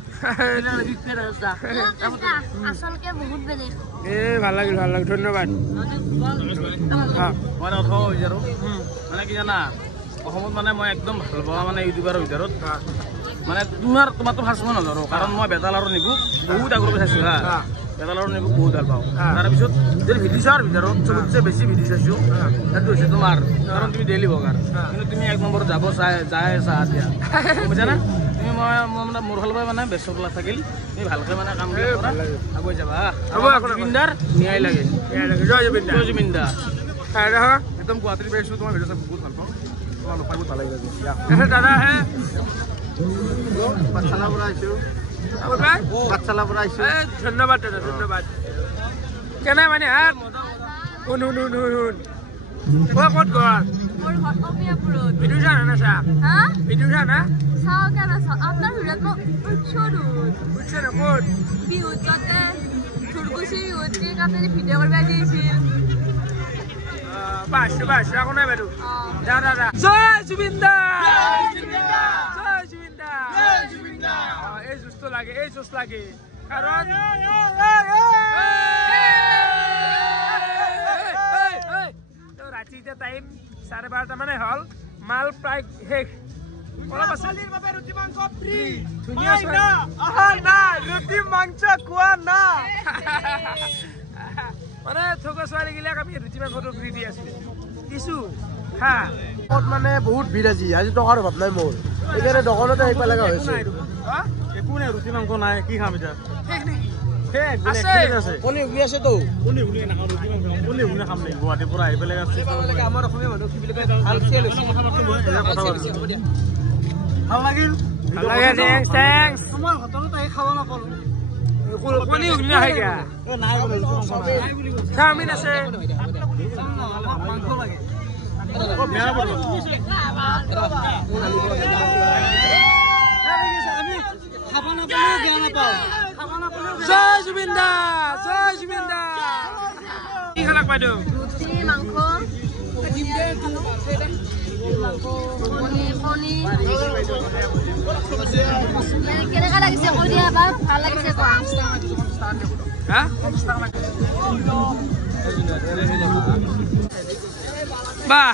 আচলতে বহুত বেলেগ ভাল লাগিল ধন্যবাদ মই অৰ্থ হৈ যাৰো মানে কি জানা অসমত মানে মই একদম ভাল পাওঁ মানে ইউটিউবাৰৰ ভিতৰত মানে তোমাৰতো ফাৰ্ষ্ট মই নধৰো কাৰণ মই বেতাল আৰু নিবু বহুত আগৰ পৰা চাইছো হা বেতাল আৰু নিবু বহুত ভাল পাওঁ তাৰপিছত যে ভিডিঅ' চোৱাৰ ভিতৰত চবতছে বেছি ভিডিঅ' চাইছো সেইটো হৈছে তোমাৰ কাৰণ তুমি ডেইলি ব্লগাৰ কিন্তু তুমি 1 নম্বৰত যাব যায় আছা এতিয়া বুজা না তুমি মই মানে মোৰ ফালৰ পৰা মানে ব্যস্ত থাকিল তুমি ভালকে মানে কাম কৰা আগুৱাই যাবা জুবিনদাৰ ন্যায় লাগে জয় জুবিনদাৰ একদম গুৱাহাটীৰ পাইছো তোমাৰ ভিডিঅ' চাই বহুত ভাল পাওঁ তোমাৰ লগ পাই বহুত ভাল লাগিল দাদা হে পাঠশালাৰ পৰা আহিছো পাঠশালাৰ পৰা আহিছো ধন্যবাদ দাদা ধন্যবাদ কেনে মানে শুন ক'ত গ'ল মোৰ ঘৰ অমিয়াপুৰত ভিডিঅ' চা না চা হা ভিডিঅ' চা না চাওঁ কেনে চাওঁ আপোনাৰ ভিডিঅ'ত মই উঠছো বুঝছে না ক'ত বিহুত যাতে ধুৰকুচি বিহুত কাপেৰে ভিডিঅ' কৰিব দিছিল বাস আকৌ নাই বাইদেউ দাদা জয় জুবিনদা এই জুচটো লাগে এই জুচ লাগে কাৰণ ৰাতি এতিয়া টাইম 12:30 মানে হ'ল মাল প্ৰায় শেষ অলপ আছে ৰুটি মাংস খোৱা না মানে থকা ছোৱালীগিলাক আমি ৰুটি মাংসটো ফ্ৰী দি আছো কিছু হা মানে বহুত ভিৰ আজি টকাৰ অভাৱ নাই মোৰ এইকাৰণে দোকানতে আহিব লগা হৈছে একো নাই ৰুটি মাংস নাই কি খাম এতিয়া গুৱাহাটীৰ পৰা আহি পেলাই ভাল লাগিল চাওমিন আছে জয় জুবিনদা কি খালাক বাইদেউ ৰুটি মাংস কণী কেনেকুৱা লাগিছে কৈ দিয়া এবাৰ ভাল লাগিছে কোৱা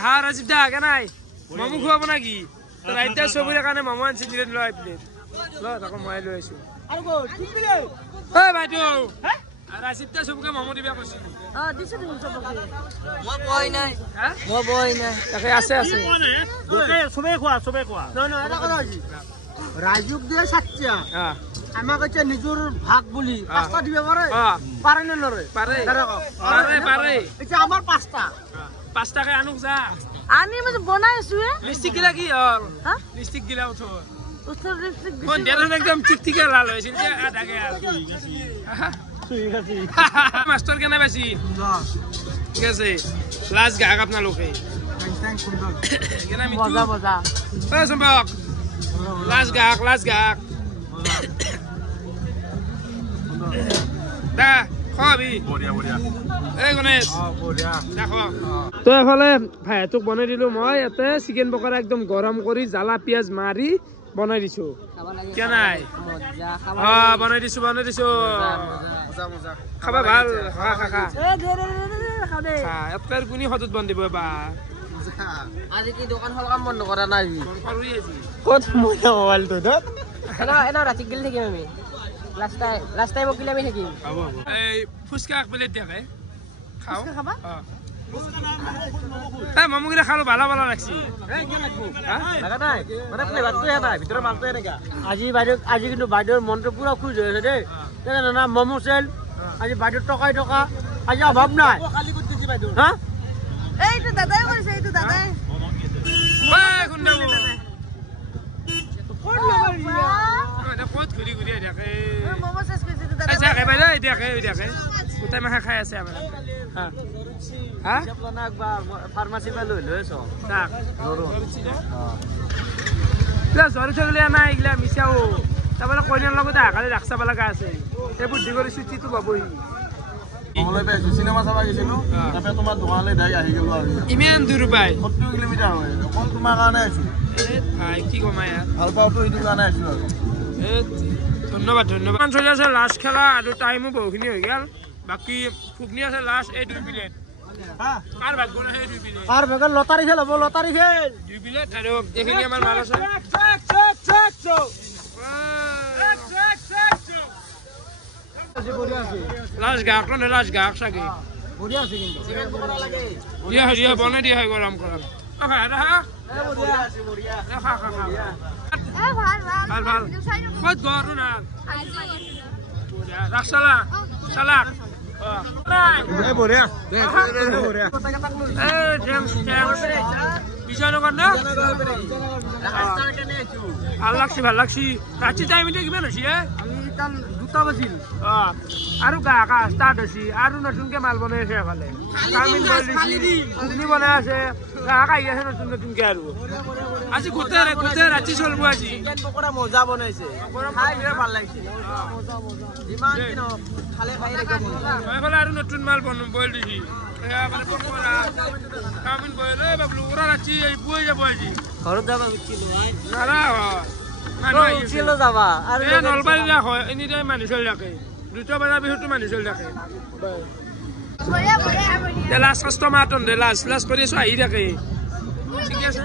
হা ৰাজীৱ দা কেনাই মমো খুৱাব নাকি এতিয়া চবৰে কাৰণে মমো আনিছে দিলে লৈ প্লেট আকৌ মই লৈ আহিছো বাইদেউ ৰাজীৱ দা চবকে মমো দিবা কৈছে ৰাজুক দিয়ে 7টা আমাক এতিয়া নিজৰ ভাগ বুলি 5টা দিব পাৰে নে নৰে পাৰে এতিয়া আমাৰ 5টা 5 টাকা আনুক যা আমি মানে বনাই আছো লিপষ্টিক গিলা কি হ'ল লিপষ্টিক গিলা একদম ঠিক ঠিকে লাল হৈছিল মাষ্টৰ কেনে পাইছি ঠিক আছে লাষ্ট গাহক আপোনালোকে মজা মজা চম্পক লাষ্ট গাহক দা খাবি এই গণেশ তো এফালে ভাইটোক বনাই দিলো মই ইয়াতে চিকেন পকৰা একদম গৰম কৰি জ্বালা পিঁয়াজ মাৰি বনাই দিছো কিয় নাই বনাই দিছো খাবা ভাল খা এটাৰ কোনি সতত বন দিব এবাৰ আজি কি দোকান হল কাম বন্ধ কৰা নাই ক'ত মই মোবাইলটো এনা ৰাতি গেলি থাকিম আমি লাষ্ট টাইম অকিলে আমি থাকিম এই ফুচকা এক প্লেট দেখে খাও খাবা এই মমগিলা খালো ভালা লাগছি আজি কিন্তু বাইদেউৰ মনটো পুৰা খুশ হৈ আছে দেই না মমো চেল আজি বাইদেউৰ টকা আজি অভাৱ নাই হা এইটো দাদাই কৰিছে এইটো দাদাই ক'ত ঘূৰি থাকে মমো চেছ কৰিছে এইটো দাদাই দেখে বাইদেউ দেখে গোটাই মাখা খাই আছে আমাৰ ফাৰ্মাচীৰ পৰা লৈ লৈছ জ্বৰ উঠিলে নাই এইগিলা মিছাও তাৰমানে কইনাৰ লগতে আঘালি ৰাখ চাব লগা আছে সেই বুদ্ধি কৰি চুটিটো পাবহি চিনেমা চাব গৈছিলো তাতে তোমাৰ দোকানলৈ যাই আহি গলো আৰু ইমান দূৰ পাই 70 কিলোমিটাৰ হয় অকল তোমাৰ কাৰণে আহিছো কি কমাই ভাল পাওঁতো সেইটো কাৰণে আহিছো আৰু ধন্যবাদ চলি আছে লাষ্ট খেলা আৰু টাইমো বহুখিনি হৈ গ'ল বাকী ফুকনি আছে লাষ্ট এই 2 প্লেট কাৰ ভাগ গ'ল সেই 2 প্লেট কাৰ ভাগৰ লটাৰী খেল হ'ব লটাৰী খেল 2 প্লেট আৰু এইখিনি আমাৰ মাল আছে লাষ্ট গাহক চাগে বঢ়িয়া আছে কিন্তু দিয়া বনাই দিয়া হয় গৰম ভাল ক'ত ঘৰ না ৰাখছালা চালাক ভাল লাগছি ৰাতি টাইম এতিয়া কিমান হৈছে দুটা বাজিল আৰু গাহকা ষ্টাৰ্ট হৈছে আৰু নতুনকে মাল বনাই আছে এফালে চাওমিন বইল দিছি ঘুগনি বনাই আছে গাহক আহি আছে নতুনকে আৰু আজি গোটেই ৰাতি চলিব আজি চিকেন পকৰা মজা বনাইছে খাই বিৰাট ভাল লাগিছে যিমান কি নহওক খালে খাই থাকিব এফালে আৰু নতুন মাল বইল দিছি পকৰা চাওমিন বইল এই বাবলু ওৰা ৰাতি পুৱাই যাব আজি ঘৰত যাবা উঠিলো যাবা নলবাৰী হয় এনি টাইম মানুহ চলি থাকে 2টা বজাৰ পিছতো মানুহ চলি থাকে লাষ্ট কাষ্টমাৰ দে লাষ্ট কৰি আছো আহি থাকে ঠিক আছে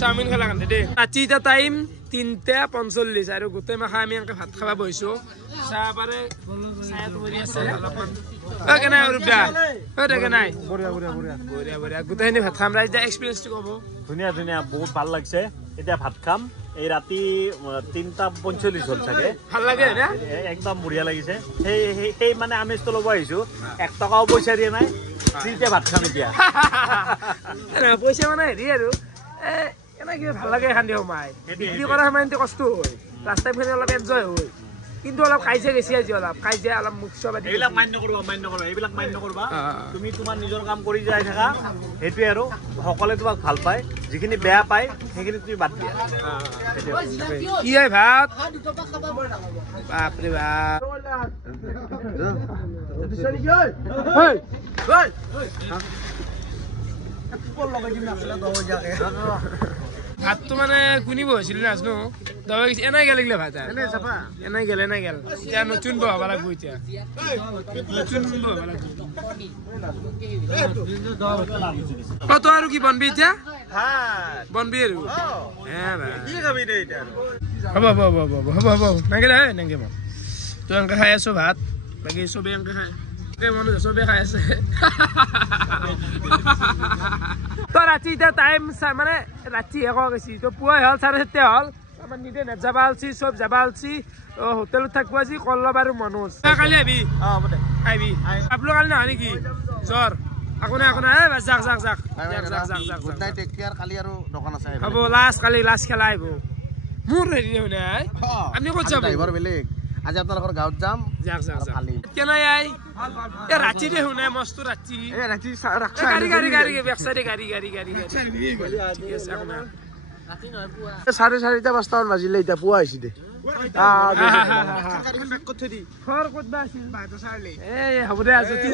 চাওমিন খেলা কাৰণে দেই ৰাতি এটা টাইম 3:45 আৰু গোটেই মাখা আমি এনেকে ভাত খাব বহিছো চাহ পাৰে গোটেইখিনি ভাত খাম ৰাইজা এক্সপিৰিয়েঞ্চটো ক'ব ধুনীয়া বহুত ভাল লাগিছে এতিয়া ভাত খাম এই ৰাতি 3:45 হ'ল চাগে ভাল লাগে একদম বঢ়িয়া লাগিছে সেই মানে আমেজটো ল'ব আহিছো 1 টকাও পইচা দিয়া নাই ফ্ৰীতে ভাত খাম এতিয়া পইচা মানে হেৰি আৰু কিবা ভাল লাগে খান্দি সোমাই বিক্ৰী কৰা সময় কষ্ট হয় ৰাস্তাৰ ফালে অলপ এনজয় হয় কিন্তু অলপ কাজিয়া গেছি আজি অলপ মুখ চবাই এইবিলাক মান্য নকৰিবা তুমি তোমাৰ নিজৰ কাম কৰি যাই থাকা সেইটোৱে আৰু সকলোৱে তোমাক ভাল পায় যিখিনি বেয়া পায় সেইখিনি তুমি বাদ দিয়া কি হয় ভাত বাপৰে বাপ ভাতটো মানে কুনিব হৈছিল নাজনো দবাই গৈছে এনাই গেল ভাত এনাই গেল এতিয়া নতুন বহাব লাগব এতিয়া কত আৰু কি বনবি এতিয়া বনবি আৰু হ'ব নাগে নাগে মই তই এনেকে খাই আছো ভাত বাকী চবেই এনেকে খাই চবে খাই আছে তো ৰাতি এতিয়া টাইম মানে ৰাতি শেষ হৈ গৈছি তো পুৱাই হ'ল 7:30 হ'ল আমাৰ নিদে নেট যাবা আলছি চব যাবা আলছি হোটেলত থাকব আজি কল্লব আৰু মনোজ কালি আহিবি আহিবি আপোনালোক কালি নহয় নেকি জ্বৰ একো নাই যাক হ'ব লাষ্ট খেলা আহিব মোৰ হেৰি নাই আপুনি ক'ত যাব আজি আপোনালোকৰ গাঁৱত যাম যাক যাক যাক ভালেই কেনে আই এ ৰাতি দে শুনে মস্ত ৰাতি এই ৰাতি গাড়ী বেক সাইডে গাড়ী ঠিক আছে আপোনাৰ ৰাতি নহয় পুৱা 4:30 5টামান বাজিলে এতিয়া পুৱা আহিছে দে খৰ ক'ত বা আছিল বাইতো চাৰলি এ হ'ব দে আজি তিন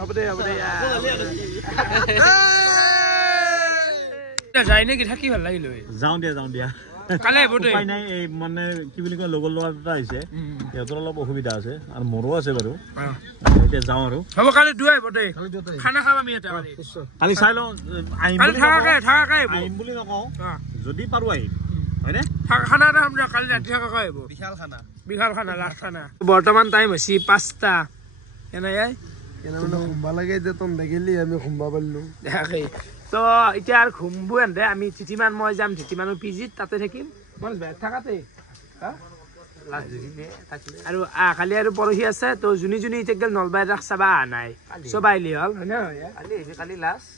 হ'ব দে যাই নেকি থাকি ভাল লাগিল যাওঁ দিয়া কালে হ'ব দে উপায় নাই এই মানে কি বুলি কয় লগৰ ল'ৰা দুটা আহিছে সিহঁতৰ অলপ অসুবিধা আছে আৰু মোৰো আছে বাৰু এতিয়া যাওঁ আৰু হ'ব কালি দুৱাই হ'ব দে খানা খাম আমি এটা কালি চাই লওঁ আহিম বুলি নকওঁ যদি পাৰো আহিম হয়নে খানা এটা খাম কালি ৰাতি থাকাকৈ আহিব বিশাল খানা লাষ্ট খানা বৰ্তমান টাইম হৈছে 5টা এনে আই ঘুমবা লাগে যে তম দেখিলি আমি ঘুমবা পাৰিলো দেখে তো এতিয়া আৰু ঘুমবো এনে আমি চিঠিমান মই যাম চিঠিমানৰ পিজিত তাতে থাকিম মই বেট থাকাতে আৰু কালি আৰু পৰহি আছে তো যোনি এতিয়া নলবাৰী ৰাস চাবা নাই চব আহিলি হ'ল হয় নে কালি লাষ্ট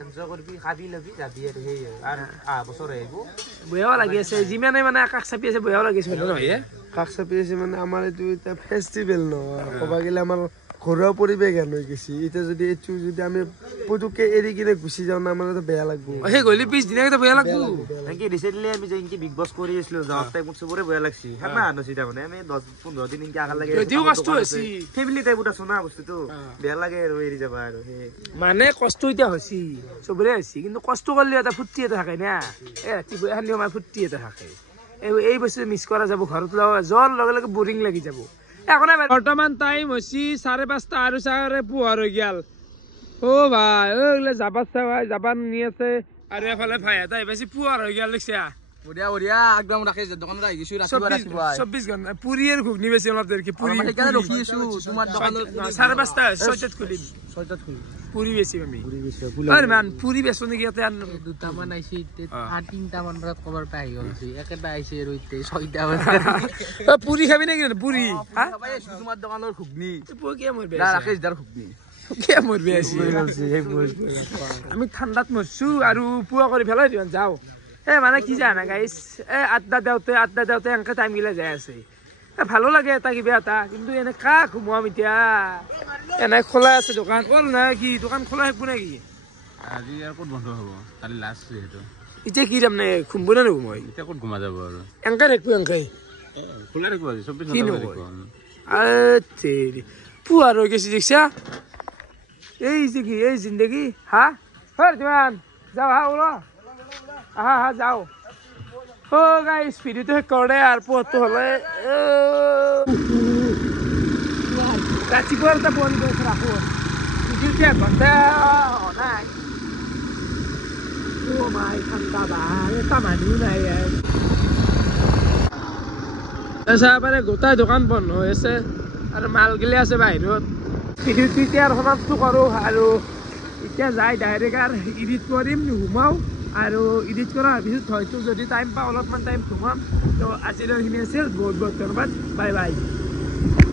এনজয় কৰিবি খাবি লবি যাবি আৰু সেই বছৰ আহিব বেয়াও লাগি আছে যিমানে মানে কাষ চাপি আছে বেয়াও লাগিছে নহয় কাষ চাপি আছে মানে আমাৰ এইটো এতিয়া ফেষ্টিভেল নহয় ক'বা গ'লে আমাৰ ঘৰুৱা পৰিৱেশ হেন হৈ গৈছে এতিয়া যদি এইটো যদি আমি পুতুককে এৰি কিনে গুচি যাওঁ না মানে বেয়া লাগব সেই গলি পিছদিনাকে বেয়া লাগব এনেকে ৰিচেণ্টলি আমি যে ইনকি বিগ বছ কৰি আছিলো যাওঁতে টাইম মোক চবৰে বেয়া লাগছি হেনা নচিতা মানে আমি 10-15 দিন ইনকি আগাৰ লাগে যদিও কষ্ট হৈছে ফেমিলি টাইপত আছো না বস্তুটো বেয়া লাগে আৰু এৰি যাবা আৰু মানে কষ্ট এতিয়া হৈছে চবৰে হৈছে কিন্তু কষ্ট কৰিলে এটা ফুৰ্তি এটা থাকে না এই ৰাতিপুৱা এখন আমাৰ ফুৰ্তি এটা থাকে এই বস্তু মিছ কৰা যাব ঘৰত জ্বৰ লগে লগে বৰিং লাগি যাব বৰ্তমান টাইম হৈছে 5:30 আৰু 4 পোহৰ হৈ গেল ও ভাই ওগলে যাবান নি আছে আৰু এফালে ভাই এটা বেছি পোহৰ হৈ গেল দেখছা বঢ়িয়া একদম ৰাখে দোকানত আহি গৈছো ৰাতিপুৱা 24 ঘণ্টা পুৰি আৰু ঘুগনি বেছি অলপ দেৰিকে পুৰি সেইকাৰণে ৰখি আছো তোমাৰ দোকানত 5:30 6টাত খুলিম পুৰি বেছি আমি আৰু মান পুৰি বেছো নেকি ইয়াতে দুটামান আইছি 3টা মান বজাত কবৰ পাই গৈছে একেটা আইছে আৰু 6টা মান পুৰি খাবি নেকি পুৰি হা তোমাৰ দোকানৰ ঘুগনি পুৰি মোৰ বেছি ৰাকেশ দাৰ ঘুগনি মোৰ বেছি আমি ঠাণ্ডাত মৰছো আৰু পুৱা কৰি ফেলাই দিওঁ যাওঁ মানে কি জানা গাইছ 8টা দেওতে এনেকে টাইম গিলা যাই আছে ভালো লাগে এটা কিবা এটা কিন্তু এনে কাক ঘুমাম এতিয়া এনে খোলা আছে দোকান কল না কি দোকান খোলা থাকিব নেকি আজি আৰু ক'ত বন্ধ হ'ব কালি লাষ্ট যিহেতু এতিয়া কি তাৰমানে ঘুমব নে নুঘুম মই এতিয়া ক'ত ঘুমা যাব আৰু এনেকে থাকিব এনেকে খোলা থাকিব আজি 24 কি ঘণ্টা নকয় পুৱা ৰৈ গৈছে দেখছা এই যে কি এই জিন্দগী হা যিমান যাওঁ হা ওলা হা যাওঁ গাইছ ভিডিঅ'টো শেষ কৰে আৰু পোহৰটো হ'লে ৰাতিপুৱা এটা বন্ধ কৰিছে ৰাখো ভিডিঅ'টো 1 ঘণ্টা নাই মাই ঠাণ্ডা বাই এটা মানুহ নাই চাহপাৰে গোটাই দোকান বন্ধ হৈ আছে আৰু মাল গিলে আছে বাহিৰত ভিডিঅ'টো এতিয়া আৰু সমাপ্ত কৰোঁ আৰু এতিয়া যাই ডাইৰেক্ট আৰু এডিট কৰিম নুঘুমাওঁ আৰু এডিট কৰাৰ পিছত হয়তো যদি টাইম পাওঁ অলপমান টাইম ঘুমাম তো আজিলৈ এইখিনি আছিল বহুত ধন্যবাদ বাই